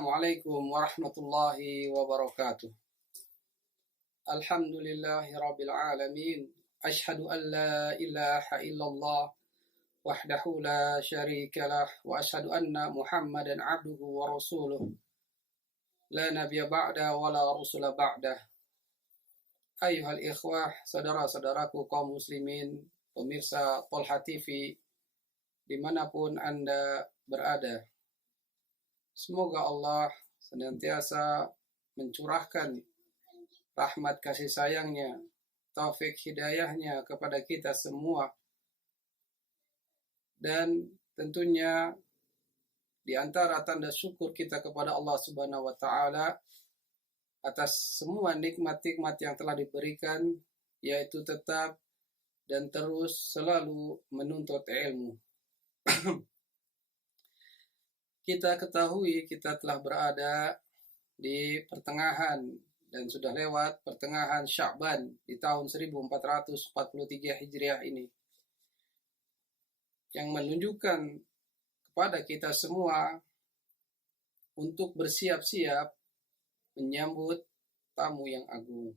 Assalamualaikum warahmatullahi wabarakatuh. Alhamdulillahi rabbil alamin. Ashhadu an la ilaha illallah wahdahu la syarika lah wa ashhadu anna Muhammadan abduhu wa rasuluh. La nabiyya ba'da wa la rasula ba'dah. Ayuhal ikhwah, saudara-saudaraku kaum muslimin, pemirsa Tolha TV dimanapun Anda berada. Semoga Allah senantiasa mencurahkan rahmat kasih sayangnya, taufik hidayahnya kepada kita semua. Dan tentunya di antara tanda syukur kita kepada Allah Subhanahu wa taala atas semua nikmat-nikmat yang telah diberikan, yaitu tetap dan terus selalu menuntut ilmu. Kita ketahui kita telah berada di pertengahan dan sudah lewat pertengahan Sya'ban di tahun 1443 Hijriah ini, yang menunjukkan kepada kita semua untuk bersiap-siap menyambut tamu yang agung.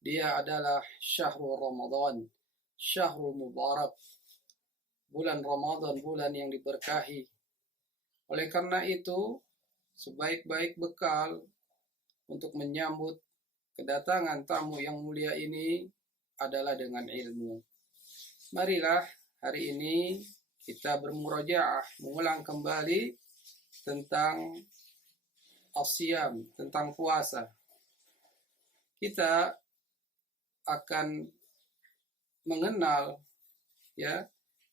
Dia adalah Syahrul Ramadan, Syahrul Mubarak, bulan Ramadan, bulan yang diberkahi. Oleh karena itu, sebaik-baik bekal untuk menyambut kedatangan tamu yang mulia ini adalah dengan ilmu. Marilah hari ini kita bermurojaah, mengulang kembali tentang as-siyam, tentang puasa. Kita akan mengenal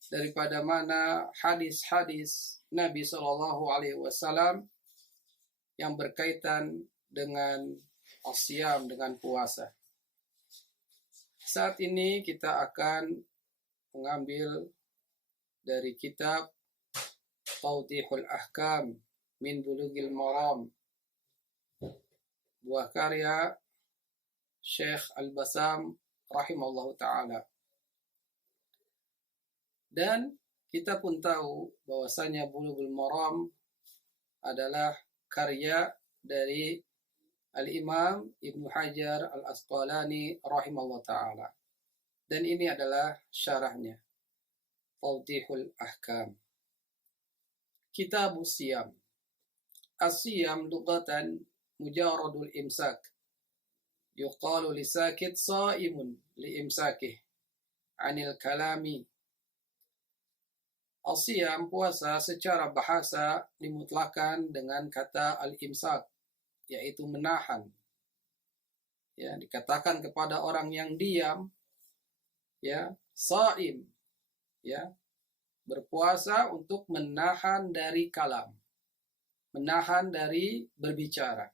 daripada mana hadis-hadis Nabi Shallallahu Alaihi Wasallam yang berkaitan dengan as-siyam, dengan puasa. Saat ini kita akan mengambil dari kitab Tawdihul Ahkam min Bulughil Maram, buah karya Syekh Al-Bassam rahimahullahu ta'ala. Dan kita pun tahu bahwasanya Bulughul Maram adalah karya dari Al-Imam Ibnu Hajar Al-Asqalani rahimahullah ta'ala. Dan ini adalah syarahnya, Tawdihul Ahkam. Kitabus Siyam. As-siyam lughatan mujaradul imsak. Yuqalu lisakit sa'imun liimsakih anil kalami. As-siyam, puasa, secara bahasa dimutlakan dengan kata al-imsak, yaitu menahan. Ya, dikatakan kepada orang yang diam, sha'im, berpuasa untuk menahan dari kalam, menahan dari berbicara.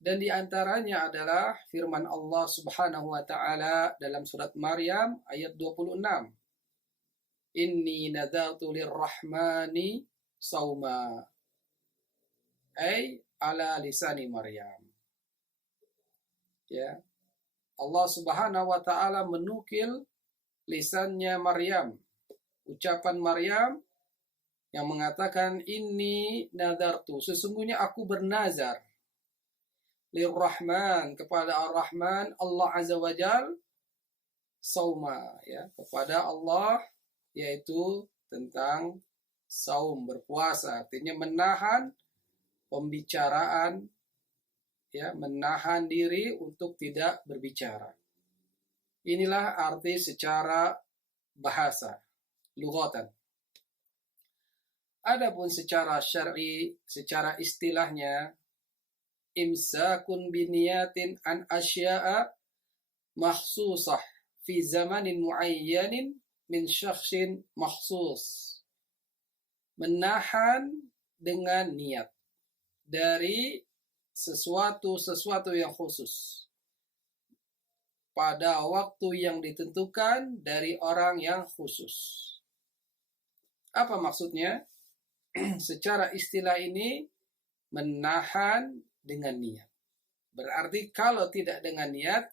Dan di antaranya adalah firman Allah Subhanahu wa taala dalam surat Maryam ayat 26. Inni nadartu lirrahmani sauma. Ay ala lisani Maryam. Ya. Allah Subhanahu wa taala menukil lisannya Maryam, ucapan Maryam yang mengatakan inni nadartu, sesungguhnya aku bernazar lirrahman, kepada Ar-Rahman Allah Azza wa Jal, sauma, kepada Allah, yaitu tentang saum, berpuasa, artinya menahan pembicaraan, menahan diri untuk tidak berbicara. Inilah arti secara bahasa, lughatan. Adapun secara syar'i, secara istilahnya, imsakun biniyatin an asya'a makhsusah fi zamanin muayyanin min syakhsin makhsus. Menahan dengan niat dari sesuatu yang khusus pada waktu yang ditentukan dari orang yang khusus. Apa maksudnya? Secara istilah ini menahan dengan niat. Berarti kalau tidak dengan niat,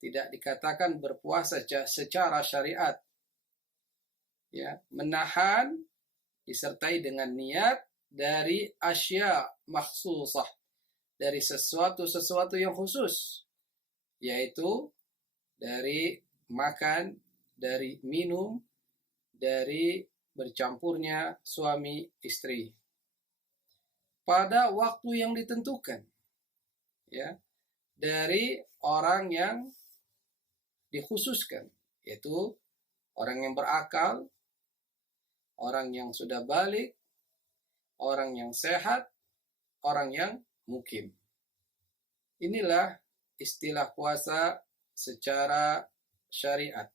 tidak dikatakan berpuasa secara syariat. Menahan disertai dengan niat dari asya makhsusah, dari sesuatu yang khusus, yaitu dari makan, dari minum, dari bercampurnya suami istri pada waktu yang ditentukan, ya, dari orang yang dikhususkan, yaitu orang yang berakal, orang yang sudah balik, orang yang sehat, orang yang mukim. Inilah istilah puasa secara syariat.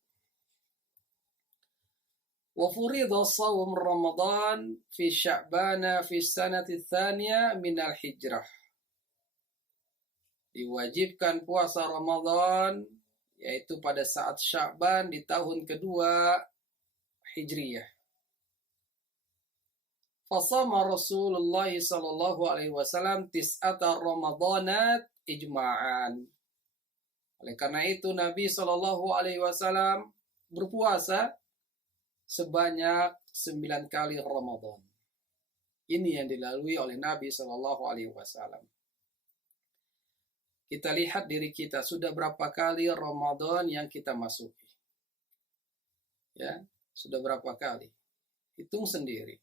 Wa furida shaum Ramadan fi Sya'ban fi sanati tsaniyah min al-hijrah. Diwajibkan puasa Ramadan yaitu pada saat Sya'ban di tahun kedua Hijriyah. Fasama Rasulullah sallallahu alaihi wasallam tis'ata Ramadanat ijma'an. Oleh karena itu Nabi sallallahu alaihi wasallam berpuasa sebanyak 9 kali Ramadan. Ini yang dilalui oleh Nabi sallallahu alaihi wasallam. Kita lihat diri kita, sudah berapa kali Ramadan yang kita masuki? Ya, sudah berapa kali? Hitung sendiri.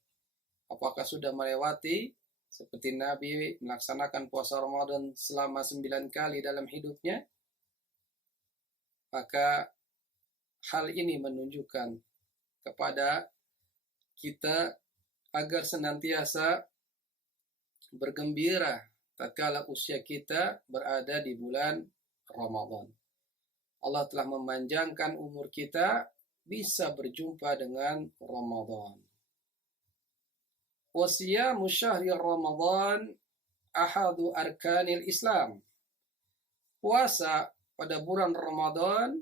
Apakah sudah melewati seperti Nabi melaksanakan puasa Ramadan selama 9 kali dalam hidupnya? Maka hal ini menunjukkan kepada kita agar senantiasa bergembira tatkala usia kita berada di bulan Ramadan. Allah telah memanjangkan umur kita bisa berjumpa dengan Ramadan. Wa siyamu syahri Ramadan ahadu arkanil Islam. Puasa pada bulan Ramadan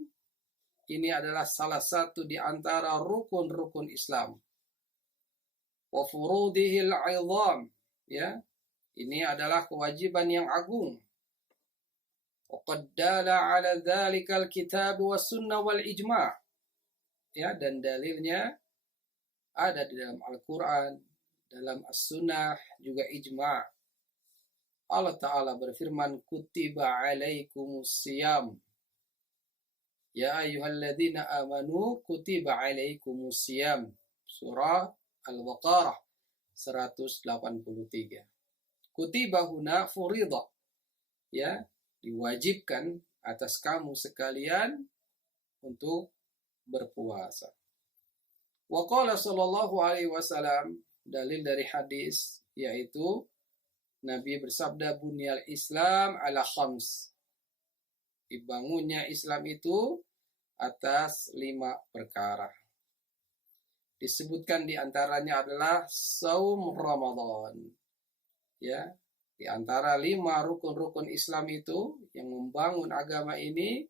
ini adalah salah satu di antara rukun-rukun Islam. Wa furudihil 'idham, ya. Ini adalah kewajiban yang agung. Wa qad dala 'ala dzalikal kitab was sunnah wal ijma'. Ya, dan dalilnya ada di dalam Al-Qur'an, dalam As-Sunnah, juga ijma'. Allah Ta'ala berfirman, kutiba alaikumus siyam. Ya ayyuhalladzina amanu kutiba alaikumus siyam. Surah Al-Baqarah 183. Kutiba huna furida. Ya, diwajibkan atas kamu sekalian untuk berpuasa. Wa qala sallallahu alaihi wasallam, dalil dari hadis yaitu Nabi bersabda, bunyal Islam ala khams. Dibangunnya Islam itu atas 5 perkara. Disebutkan di antaranya adalah saum Ramadan. Ya, di antara 5 rukun-rukun Islam itu yang membangun agama ini,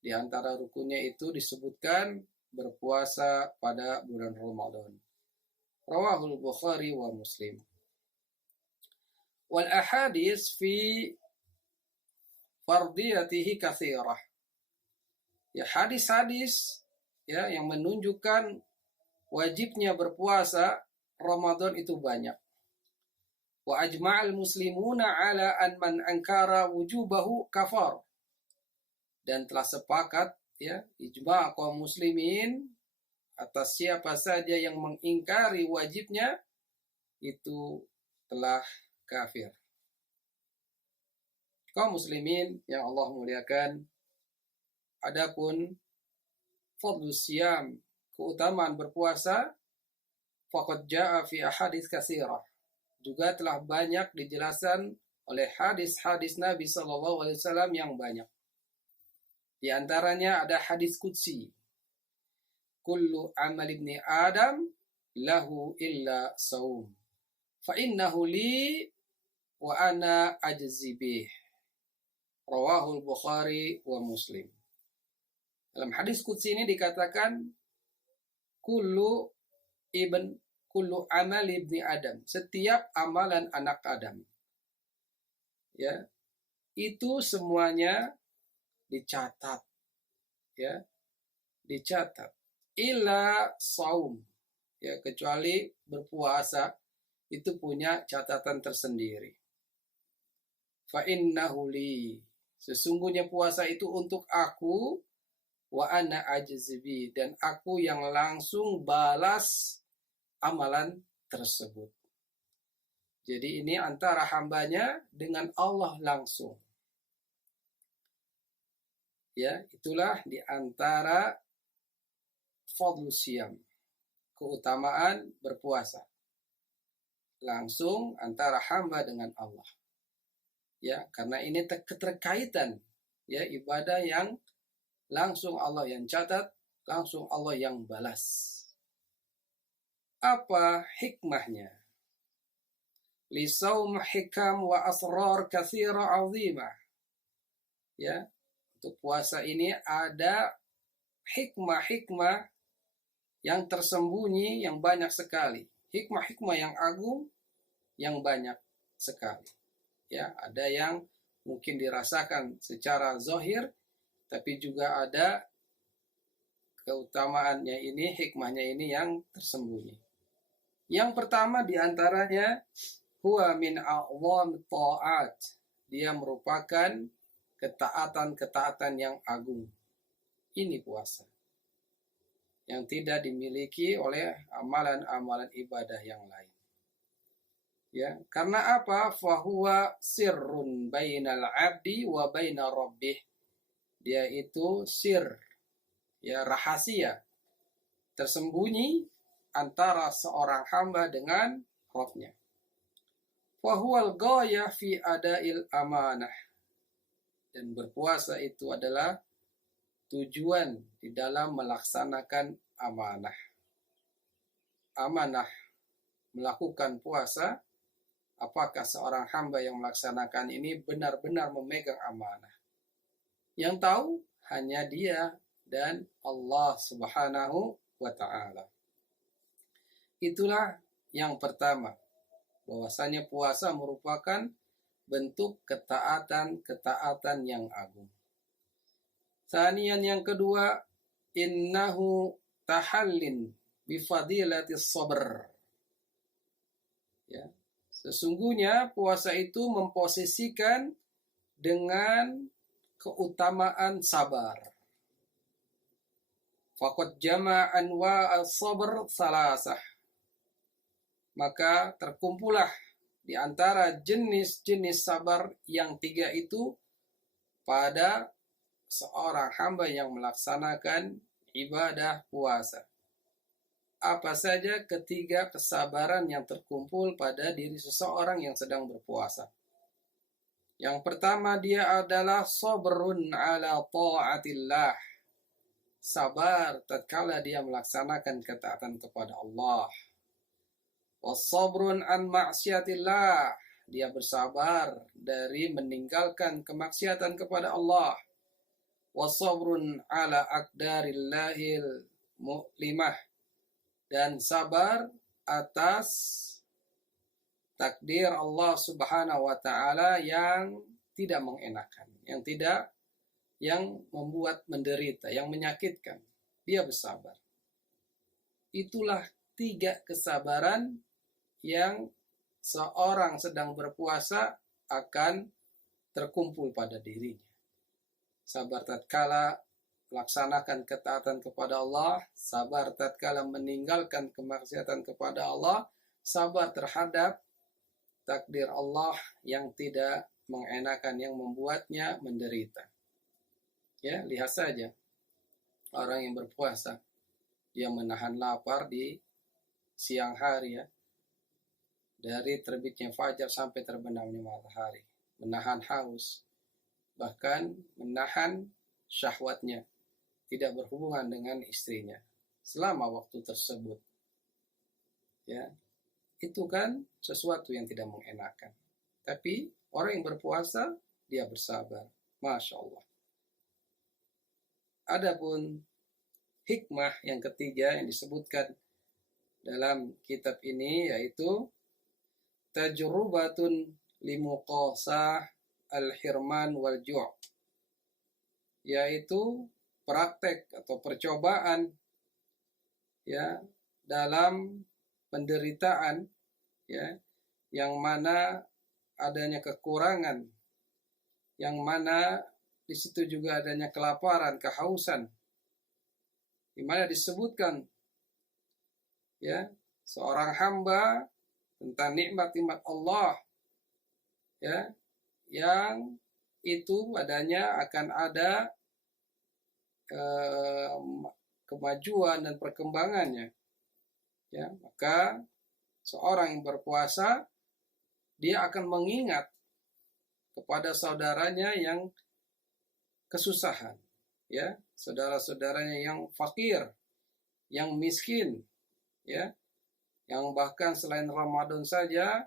di antara rukunnya itu disebutkan berpuasa pada bulan Ramadan. Rawahul Bukhari wa Muslim. Wal ahadits fi fardiyatihi katsirah. Ya, hadis-hadis ya yang menunjukkan wajibnya berpuasa Ramadan itu banyak. Wa ajma'al muslimuna ala an man ankara wujubahu kafar. Dan telah sepakat ya ijma' kaum muslimin atas siapa saja yang mengingkari wajibnya itu telah kafir. Kaum muslimin yang Allah muliakan, adapun fadlus siyam, keutamaan berpuasa, faqad jaa fi ahadits katsirah, juga telah banyak dijelaskan oleh hadis-hadis Nabi sallallahu alaihi wasallam yang banyak. Di antaranya ada hadis qudsi. Kullu amal ibni Adam lahu illa saum. Fa innahu li wa ana ajzi bih. Rawahul Bukhari wa Muslim. Dalam hadis qudsi ini dikatakan kullu amal ibni Adam, setiap amalan anak Adam. Ya. Itu semuanya dicatat. Ya. Dicatat. Illa saum. Ya, kecuali berpuasa itu punya catatan tersendiri. Fa innahu li, sesungguhnya puasa itu untuk aku, wa ana ajzibi, dan aku yang langsung balas amalan tersebut. Jadi ini antara hambanya dengan Allah langsung. Ya, itulah di antara fadlu siyam, keutamaan berpuasa. Langsung antara hamba dengan Allah. Ya, karena ini keterkaitan, ya, ibadah yang langsung Allah yang catat, langsung Allah yang balas. Apa hikmahnya? Lisaum hikam wa asrar katsira azimah. Ya, untuk puasa ini ada hikmah-hikmah yang tersembunyi yang banyak sekali. Hikmah-hikmah yang agung yang banyak sekali. Ya, ada yang mungkin dirasakan secara zahir, tapi juga ada keutamaannya ini, hikmahnya ini yang tersembunyi. Yang pertama diantaranya huwa min a'zam ta'at. Dia merupakan ketaatan-ketaatan yang agung. Ini puasa. Yang tidak dimiliki oleh amalan-amalan ibadah yang lain. Ya, karena apa? Fahuwa sirrun bainal abdi wa baina rabbih. Dia itu sir, ya, rahasia tersembunyi antara seorang hamba dengan Rabb-nya. Fahuwal ghayah fi adail amanah. Dan berpuasa itu adalah tujuan di dalam melaksanakan amanah. Amanah melakukan puasa, apakah seorang hamba yang melaksanakan ini benar-benar memegang amanah? Yang tahu hanya dia dan Allah Subhanahu wa ta'ala. Itulah yang pertama, bahwasanya puasa merupakan bentuk ketaatan yang agung. Tsaniyan, yang kedua, innahu tahallin bifadilatis sabr. Ya, sesungguhnya puasa itu memposisikan dengan keutamaan sabar. Faqad jama'a anwa' as-sabr salasah. Maka terkumpullah di antara jenis-jenis sabar yang tiga itu pada seorang hamba yang melaksanakan ibadah puasa. Apa saja ketiga kesabaran yang terkumpul pada diri seseorang yang sedang berpuasa? Yang pertama, dia adalah sabrun ala ta'atillah. Sabar tatkala dia melaksanakan ketaatan kepada Allah. Wasabrun an maksiatillah. Dia bersabar dari meninggalkan kemaksiatan kepada Allah. Wasabrun ala aqdarillahil mu'limah. Dan sabar atas takdir Allah Subhanahu wa ta'ala yang tidak mengenakan, yang membuat menderita, yang menyakitkan. Dia bersabar. Itulah tiga kesabaran yang seorang sedang berpuasa akan terkumpul pada dirinya. Sabar tatkala melaksanakan ketaatan kepada Allah, sabar tatkala meninggalkan kemaksiatan kepada Allah, sabar terhadap takdir Allah yang tidak mengenakan, yang membuatnya menderita. Ya, lihat saja orang yang berpuasa, dia menahan lapar di siang hari, ya, dari terbitnya fajar sampai terbenamnya matahari, menahan haus, bahkan menahan syahwatnya, tidak berhubungan dengan istrinya selama waktu tersebut. Ya, itu kan sesuatu yang tidak mengenakan. Tapi orang yang berpuasa, dia bersabar. Masya Allah. Adapun hikmah yang ketiga yang disebutkan dalam kitab ini, yaitu tajrubatun limuqasah al-hirman wal ju', yaitu praktek atau percobaan, ya, dalam penderitaan ya, yang mana adanya kekurangan, yang mana di situ juga adanya kelaparan, kehausan, di mana disebutkan ya seorang hamba tentang nikmat-nikmat Allah ya, yang itu adanya akan ada kemajuan dan perkembangannya ya. Maka seorang yang berpuasa dia akan mengingat kepada saudaranya yang kesusahan ya, saudara-saudaranya yang fakir, yang miskin ya, yang bahkan selain Ramadan saja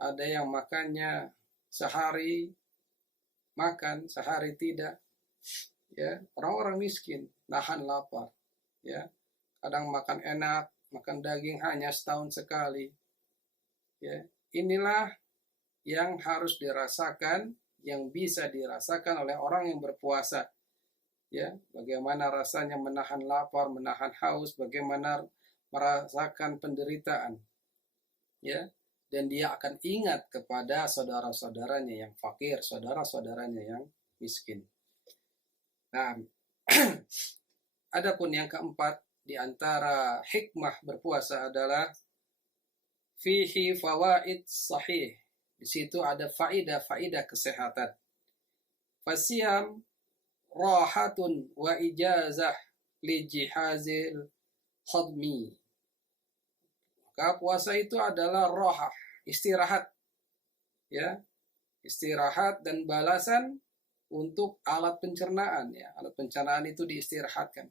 ada yang makannya sehari makan, sehari tidak ya. Orang-orang miskin nahan lapar ya, kadang makan enak, makan daging hanya setahun sekali ya. Inilah yang harus dirasakan, yang bisa dirasakan oleh orang yang berpuasa ya. Bagaimana rasanya menahan lapar, menahan haus, bagaimana merasakan penderitaan ya, dan dia akan ingat kepada saudara-saudaranya yang fakir, saudara-saudaranya yang miskin. Nah, adapun yang keempat di antara hikmah berpuasa adalah fihi fawaid sahih. Di situ ada faidah-faidah kesehatan. Fasiyam rahatun wa ijazah li jihazil hadmi. Maka puasa itu adalah rohah, istirahat ya, istirahat dan balasan untuk alat pencernaan ya. Alat pencernaan itu diistirahatkan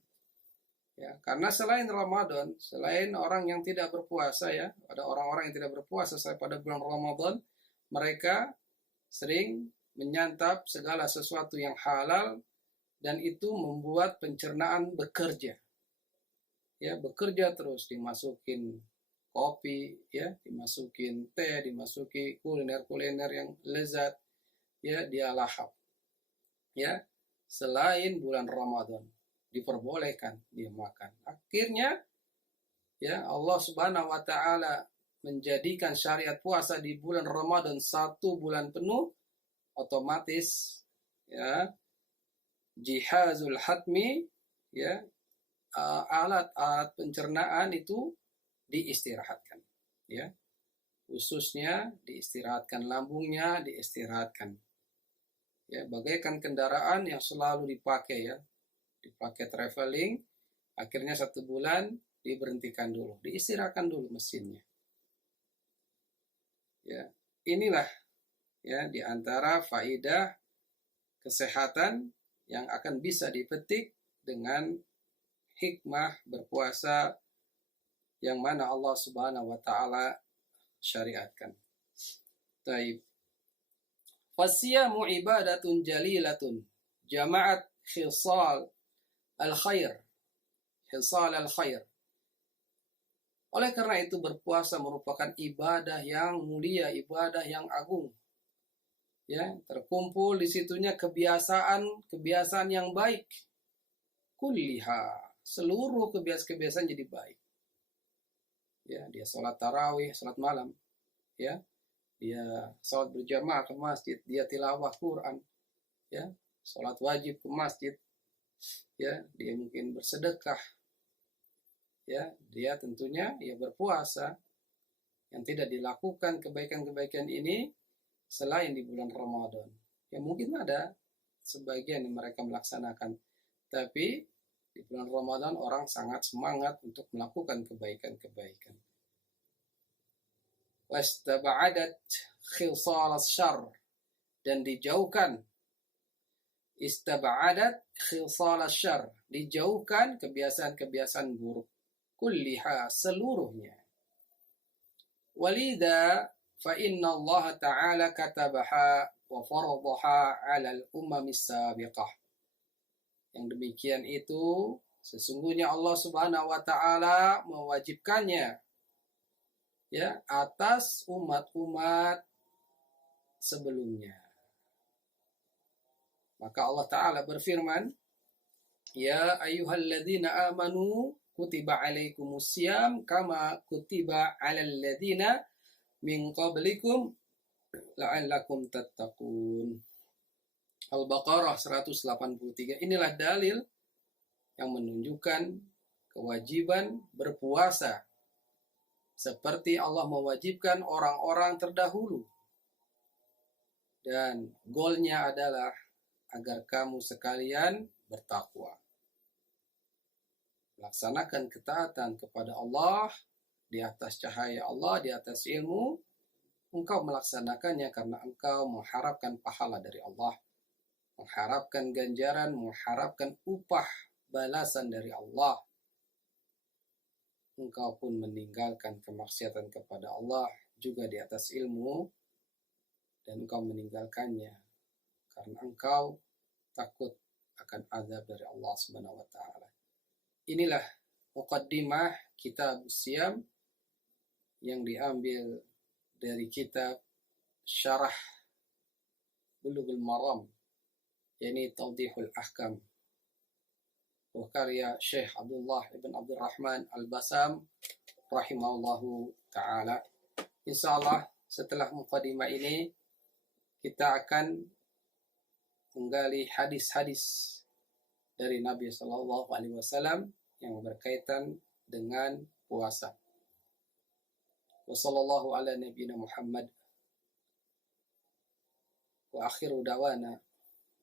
ya, karena selain Ramadan, selain orang yang tidak berpuasa ya, ada orang-orang yang tidak berpuasa pada bulan Ramadan, mereka sering menyantap segala sesuatu yang halal dan itu membuat pencernaan bekerja ya, bekerja terus, dimasukin kopi ya, dimasukin teh, dimasuki kuliner-kuliner yang lezat ya, dia lahap ya. Selain bulan Ramadan diperbolehkan dia makan. Akhirnya ya Allah Subhanahu wa taala menjadikan syariat puasa di bulan Ramadan 1 bulan penuh, otomatis ya jihazul hatmi ya, alat-alat pencernaan itu diistirahatkan ya, khususnya diistirahatkan lambungnya, diistirahatkan ya, bagaikan kendaraan yang selalu dipakai ya, dipakai traveling, akhirnya 1 bulan diberhentikan dulu, diistirahatkan dulu mesinnya ya. Inilah ya di antara faidah kesehatan yang akan bisa dipetik dengan hikmah berpuasa yang mana Allah Subhanahu wa taala syariatkan. Taib. Fasiyamu ibadatun jalilatun jama'at khisal al-khair. Khisal al-khair. Oleh karena itu berpuasa merupakan ibadah yang mulia, ibadah yang agung. Ya, terkumpul di situnya kebiasaan yang baik. Kulliha, seluruh kebiasaan jadi baik. Ya, dia sholat tarawih, sholat malam. Ya, dia sholat berjamaah ke masjid, dia tilawah Quran. Ya, sholat wajib ke masjid. Ya, dia mungkin bersedekah. Ya, dia tentunya dia berpuasa. Yang tidak dilakukan kebaikan-kebaikan ini selain di bulan Ramadan. Ya mungkin ada sebagian yang mereka melaksanakan, tapi di bulan Ramadan orang sangat semangat untuk melakukan kebaikan-kebaikan. Wastaba'adat khisal syarr, dan dijauhkan, istaba'adat khisal syarr, dijauhkan kebiasaan-kebiasaan buruk, kulliha, seluruhnya. Walidha fa inna Allah ta'ala katabaha wa faradaha 'ala al-umam as-sabiqah. Yang demikian itu sesungguhnya Allah Subhanahu wa taala mewajibkannya ya atas umat-umat sebelumnya. Maka Allah taala berfirman, ya ayyuhalladzina amanu kutiba alaikumusiyam kama kutiba 'alal ladzina min qablikum la'allakum tattaqun. Al-Baqarah 183. Inilah dalil yang menunjukkan kewajiban berpuasa seperti Allah mewajibkan orang-orang terdahulu. Dan goalnya adalah agar kamu sekalian bertakwa. Laksanakan ketaatan kepada Allah di atas cahaya Allah, di atas ilmu. Engkau melaksanakannya karena engkau mengharapkan pahala dari Allah, mengharapkan ganjaran, mengharapkan upah balasan dari Allah. Engkau pun meninggalkan kemaksiatan kepada Allah juga di atas ilmu, dan engkau meninggalkannya karena engkau takut akan azab dari Allah Subhanahu wa taala. Inilah muqaddimah kitab Siyam yang diambil dari kitab Syarah Bulughul Maram, yakni Tawdihul Ahkam, karya Syekh Abdullah ibn Abdul Rahman Al-Basam rahimahullahu ta'ala. Insyaallah setelah muqaddimah ini kita akan menggali hadis-hadis dari Nabi Sallallahu Alaihi Wasallam yang berkaitan dengan puasa. Wassallallahu ala nabiyyina Muhammad wa akhiru dawana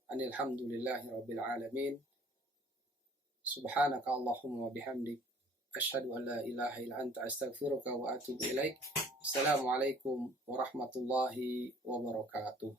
anil hamdulillahi rabbil alamin. Subhanaka Allahumma wa bihamdik asyhadu an la ilaha illa anta astaghfiruka wa atubu ilaik. Assalamualaikum warahmatullahi wabarakatuh.